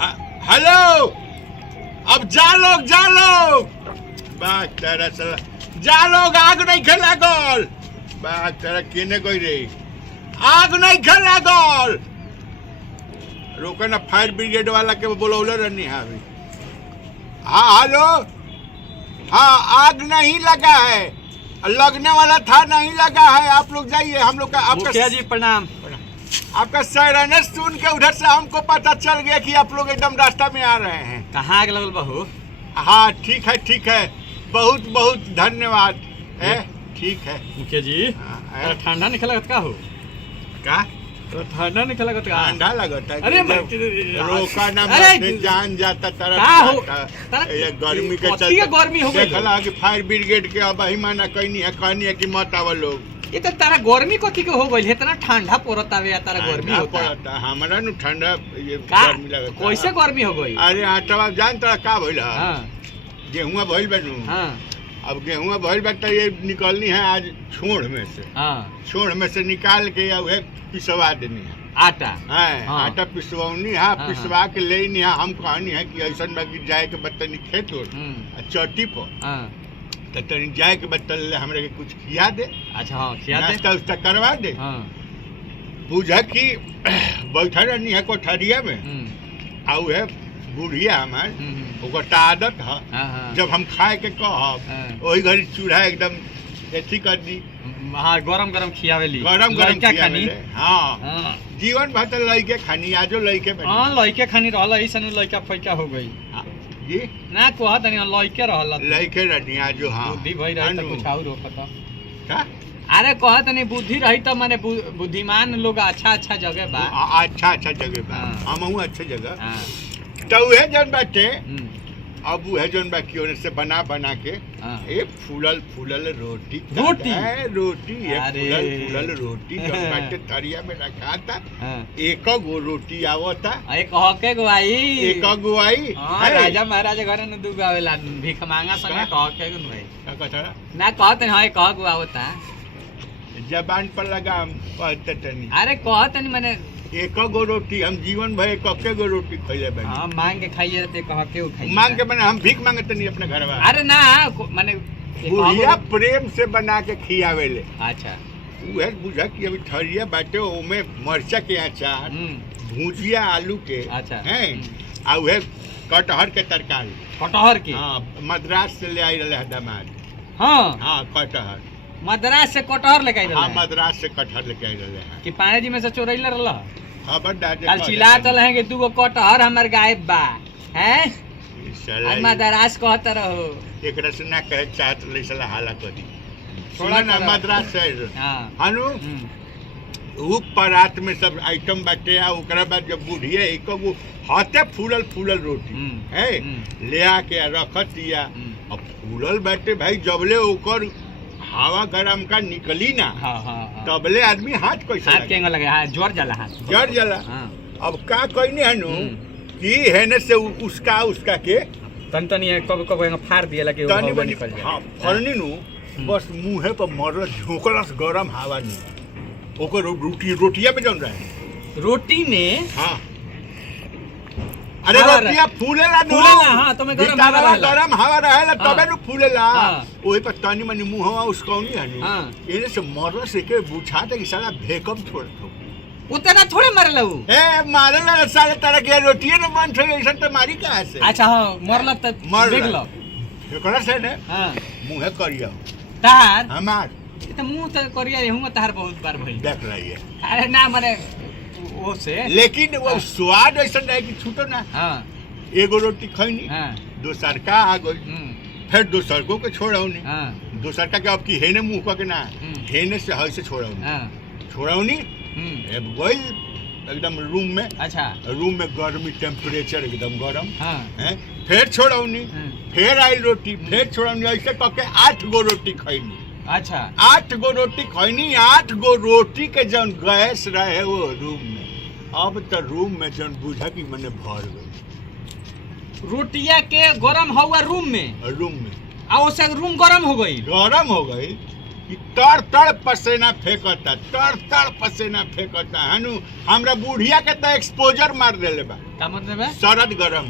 Hello अब जा लोग बात तेरा चला जा लोग आग नहीं खेला गोल बात तेरा किने कोई रे आग नहीं खेला गोल रोका ना फायर ब्रिगेड वाला के बोलौले रहनी है अभी। हाँ हेलो हाँ आग नहीं लगा है लगने वाला था नहीं लगा है आप लोग जाइए हम लोग का आपका जी प्रणाम। आपका सायरन सुन के उधर से हमको पता चल गया कि आप लोग एकदम रास्ता में आ रहे हैं। कहाँ आग लगल बहू? हाँ ठीक है बहुत बहुत धन्यवाद है ठीक है मुखिया जी। ठंडा नहीं लगत का हो का ठंडा नहीं लगत का ठंडा लगता है अरे रोका ना जान जाता तरह ये गर्मी के चलते गर्मी हो गई देखला कि फायर ब्रिगेड के अब ही माना कहनी है कि मत आवा लोग ये तो तारा गर्मी कथी के हो गई इतना ठंडा पड़त आवे या तारा गर्मी होता हमरा नु ठंडा ये गर्मी लगता कैसे गर्मी हो गई? अरे आटवा जान तोरा का भइल हां गेहूं भइल बनु हां अब गेहूं भइल बा त ये निकलनी है आज छोड़ में से हां छोड़ में से निकाल के या उहे पिसवा देनी है आटा हां आटा पिसवानी है पिसवा के लेनी है हम कहनी है कि ऐसन बाकी जाए के बतनी खेत हो चट्टी पर हां तो तनी जाए के बतल हमरे के कुछ खिया दे। अच्छा हाँ खिया दे नाश्ता उस्ता करवा दे। हाँ बुझा कि बैठा रहनी है कोठरिया में आउ है बुढ़िया हमार ओकर आदत है जब हम खाए के कहब वही घड़ी चूल्हा एकदम एथी कर दी हाँ गरम खियावेली गरम खानी। हाँ जीवन भर तो लइके खानी आजो लइके हाँ लइके खानी रहल ऐसन लइका फैका हो गई जी ना कहत नहीं लइके रहल लइके रहनी आजो। हाँ बुद्धि भई रही त कुछ और रोकता का अरे कहत नहीं बुद्धि रही त माने बुद्धिमान लोग अच्छा जगह बा अच्छा जगह बा हमहू अच्छा जगह तो उहे जन बाटे अब उहे जन बाकी ओने से बना के ए फूलल रोटी है रोटी है फूलल रोटी जन बाटे थरिया में रखा था एक गो रोटी आवता एक हके गो आई एक गो आई राजा महाराजा घर न दुगो आवेला भीख मांगा संगे कहके गो भाई का कथा ना कहत है एक गो आवता जबान पर लगा कहते तनी अरे कहत नहीं माने एक गो रोटी हम जीवन भर एक गो रोटी खइले बानी। हां मांग के खाइए ते कह के खाइए मांग के माने हम भीख मांगते नहीं अपने घर में। अरे ना माने बुढ़िया प्रेम से बना के खियावेले। अच्छा उहे बुझा कि अभी थरिया बाटे ओमे मरचा के अचार भुजिया आलू के अच्छा हैं आ उहे कटहर के तरकारी कटहर की हां मद्रास से ले आई रहे दामाद। हां कटहर मद्रास से कटहर लेके आई रहे। हां मद्रास से कटहर लेके आई रहे हैं कि पानी जी में से चोरैले रहल खबरदार कल चिल्ला चल है कि दूगो कटहर हमर गायब बा हैं मद्रास कहत रहो एकरा से ना कहे चाहत ले साला हाला कर दी थोड़ा ना मद्रास से हां हनु उ परात में सब आइटम बाटे आ ओकरा बाद जब बुढ़िया एक गो हाथे फूलल रोटी है ले आके रखत दिया अब फूलल बाटे भाई जबले ओकर हवा गरम का निकली ना तबले आदमी हाथ कैसे हाथ केंगा लगे हाथ जड़ जला अब का कहनी हनु कि हेने से उसका के तनी कब फाड़ दिए लगे तनी बनी हां फरनी नु बस मुंहे पर मर झोंकलस गरम हवा नी ओकर रोटिया पे जन रहे रोटी में। हां अरे रोटिया फूलेला हां तो मैं गरम हवा रहेला तबे नु फूलेला ओही पर तनी मनी मुंहवा उसकौनी है एने से मरल से के बुझा दे कि साला भेकम छोड़ दो उतना थोड़े मरल उ ए मारला साले तरह के रोटिए न मन छोड़ ऐसा तो मारी कहां से। अच्छा हां मरल त देख लो एकरा से ने हां मुंहे करिया तार हमार त मुंह त करिया हूं तार बहुत बार भई देख रही है। अरे ना माने वो से लेकिन वो स्वाद ऐसा नहीं कि छूटो ना। हाँ एगो रोटी खैनी दोसर का आ गई फिर दोसर को के छोड़ौनी दोसर का के अब की हेने मुंह का के ना हेने से हई से छोड़ौनी अब गई एकदम रूम में। अच्छा रूम में गर्मी टेम्परेचर एकदम गरम है फिर छोड़ौनी फिर आई रोटी फिर छोड़ौनी ऐसे कह के 8 गो रोटी खैनी। अच्छा 8 गो रोटी खैनी 8 गो रोटी के जन गैस रहे वो रूम में अब तो रूम में जन बुझा कि मैंने भर गई रोटिया के गरम हुआ रूम में आ उसे रूम गरम हो गई कि तर पसीना फेंकता हनु हमरा बुढ़िया के तो एक्सपोजर मार देले बा। का मतलब है सरद गरम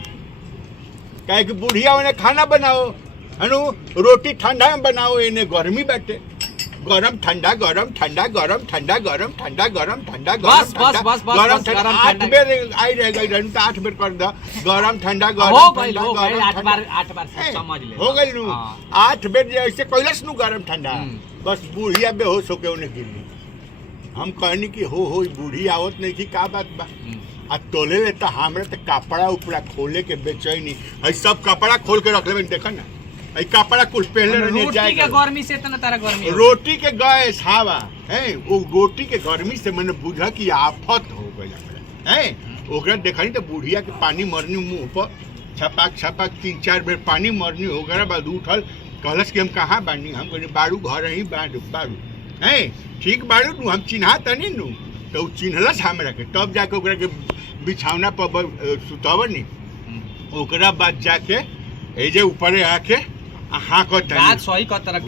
काहे कि बुढ़िया ने खाना बनाओ हनु रोटी ठंडा में बनाओ इन्हें गर्मी बैठे गरम ठंडा गरम ठंडा गरम ठंडा गरम ठंडा गरम ठंडा बस गरम ठंडा 8 बेर आई रहेगा इधर तो 8 बेर कर दो गरम ठंडा हो गइल 8 बार समझ ले हो गइल नु 8 बेर ऐसे कैलस नु गरम ठंडा बस बुढ़िया बेहोश होके उन्हें गिरली हम कहनी कि हो बूढ़ी आवत नहीं की का बात बा आ तोले ले तो हमरे तो कपड़ा उपड़ा खोले के बेचैनी है सब कपड़ा खोल के रख ले देखा ना आई कपड़ा कुल पहले रहने जाए रोटी के गर्मी से इतना तारा गर्मी रोटी के गैस हवा है वो रोटी के गर्मी से मैंने बुझा कि आफत हो गई है ओकरा देखनी तो बुढ़िया के पानी मरनी मुंह पर छपाक 3-4 बेर पानी मरनी ओकरा बाद उठल कहलस कि हम कहाँ बानी हम कहनी बारू घर ही बारू है ठीक बारू नु हम चिन्हा तनी नु तो चिन्हलस हमरा के तब जाके ओकरा के बिछौना पर सुतवनी ओकरा बाद जाके ए जे ऊपर आके हाँ बात सही कह तरह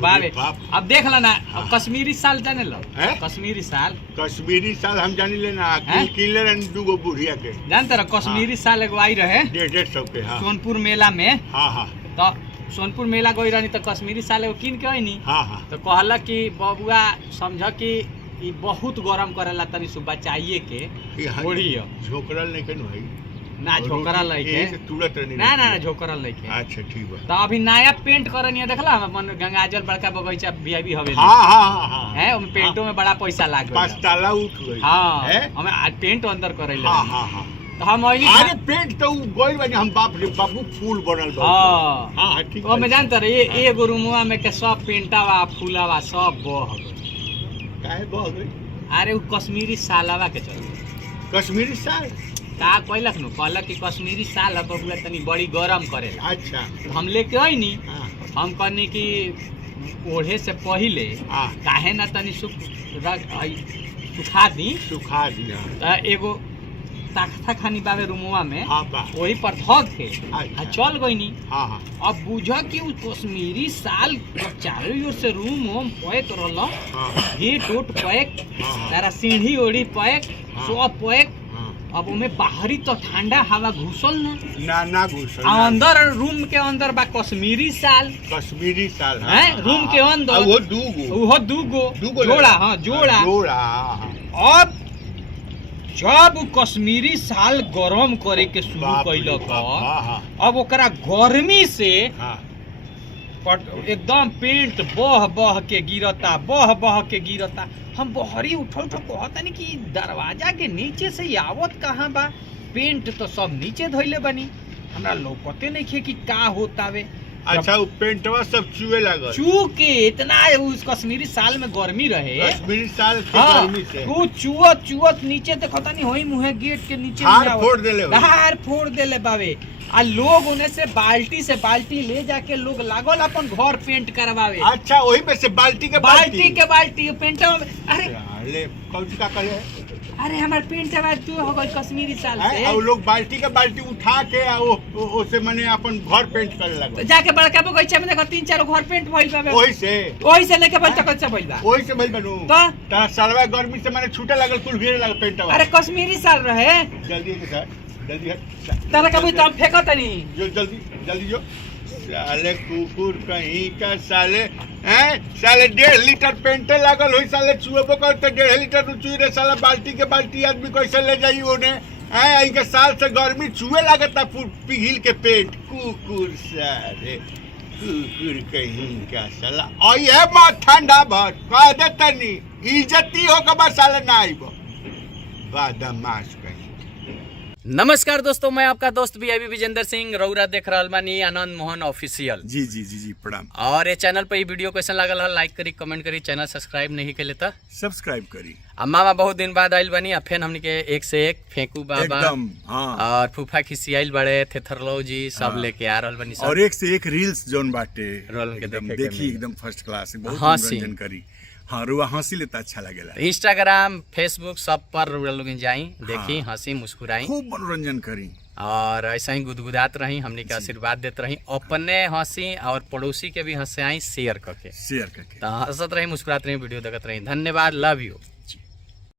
बाबे अब देख ला ना कश्मीरी साल जाने लो कश्मीरी साल हम जानी लेना किन ले दूगो बुढ़िया के जानते रह कश्मीरी साल एगो आई रहे 150 के सोनपुर मेला में हाँ तो सोनपुर मेला गई रहनी तो कश्मीरी साल एगो किन के आईनी तो कहला कि बबुआ समझ कि ई बहुत गरम करेला तनी सु बचाइए के बुढ़िया झोकरल नहीं कनु है ना झोकरा लइके तुरंत ना झोकरा लइके अच्छा ठीक बा तो अभी नया पेंट करनी देखला हम अपन गंगाजल बड़का बगीचा वीआईपी हवेली हां है ओमे पेंटो में बड़ा पैसा लाग गइल 5 ताला उठ गइल हां हमें आज पेंट अंदर करैले हां तो हम ओइनी अरे पेंट तो गइल बानी हम बाप रे बाबू फूल बनल बा हां ठीक ओमे जानत रे एगो रूमवा में के सब पेंटावा फूलावा सब बह गइल काहे बह गइल अरे उ कश्मीरी सालवा के चल कश्मीरी साल का कहलक नु कहलक कि कश्मीरी साल अब बबुआ तनी बड़ी गरम करेला अच्छा तो हम लेके आईनी हम कहनी कि ओढ़े से पहले काहे ना तनी सुखा दी एगो ताखा खानी बाबे रूमवा में वही पर धक के चल गईनी अब बुझा कि उ कश्मीरी साल चारों ओर से रूम होम पैक रहल गेट उट पैक तारा सीढ़ी ओढ़ी पैक सब पैक अब उमें बाहरी तो ठंडा हवा घुसल ना घुसल अंदर रूम के अंदर बा कश्मीरी साल है रूम के अंदर वो दूगो जोड़ा अब जब कश्मीरी साल गरम करे के शुरू कैलक अब ओकरा गर्मी से एकदम पेंट बह के गिरता हम बहरी उठो कहतनी कि दरवाजा के नीचे से आवत कहाँ बा पेंट तो सब नीचे धइले बनी हमरा लौकते नहीं खे कि का होतावे अच्छा वो पेंटवा सब चूहे लागल चू के इतना उस कश्मीरी साल में गर्मी रहे कश्मीरी साल के गर्मी से वो चुवत नीचे देखता नहीं होई मुहे गेट के नीचे हार फोड़ देले बावे आ लोग उन्हें से बाल्टी ले जाके लोग लागल अपन घर पेंट करवावे अच्छा वही पे से बाल्टी के पेंट अरे कौन का करे अरे हमार पेंट है तू हो गई कश्मीरी साल से और लोग बाल्टी उठा के ओसे माने अपन घर पेंट करे लगे तो जाके बड़का बगीचा में देखो 3-4 घर पेंट भइल बाबे ओही से लेके बल तक से भइल बा ओही से भइल बनू तो तारा सालवा गर्मी से माने छूटे लागल कुल घेरे लागल पेंटवा अरे कश्मीरी साल रहे जल्दी तारा कभी तो फेंको तनी जो जल्दी जो साले कुकुर कहीं का साले साले 1.5 लीटर पेंटे लागल हुई साले चूहे बकर तो 1.5 लीटर चूहे रे साला बाल्टी आदमी कैसे ले जाई ओने इनके साल से गर्मी चूहे लागता पिघिल के पेंट कुकुर साले कुकुर कहीं का साला आई है मां ठंडा भर कह दे तनी इज्जती हो के बस साले ना आइबो बदमाश कहीं। नमस्कार दोस्तों, मैं आपका दोस्त वीआईपी विजेंद्र सिंह रउरा देख रहल बानी आनंद मोहन ऑफिशियल। जी प्रणाम। और ये चैनल पे ये वीडियो कैसा लागल है लाइक करी कमेंट करी, चैनल सब्सक्राइब नहीं के लेता सब्सक्राइब करी। मामा बहुत दिन बाद आइल बानी फिर हमने के एक से एक फेंकू बाबा और फूफा खिसियाइल बड़े थेथरलो जी सब लेके आ रहल बानी और एक से एक रील्स जोन बाटे रोल के देखी एकदम फर्स्ट क्लास बहुत मनोरंजन करी। हाँ रुआ हंसी लेता अच्छा लगेला। इंस्टाग्राम फेसबुक सब पर रुआ लोग जाई देखी हंसी मुस्कुराई खूब मनोरंजन करी और ऐसा ही गुदगुदात रही हमने के आशीर्वाद देते रही अपने हंसी और पड़ोसी के भी हंसे आई शेयर करके तो हंसत रही मुस्कुरात रही वीडियो देखते रही। धन्यवाद, लव यू।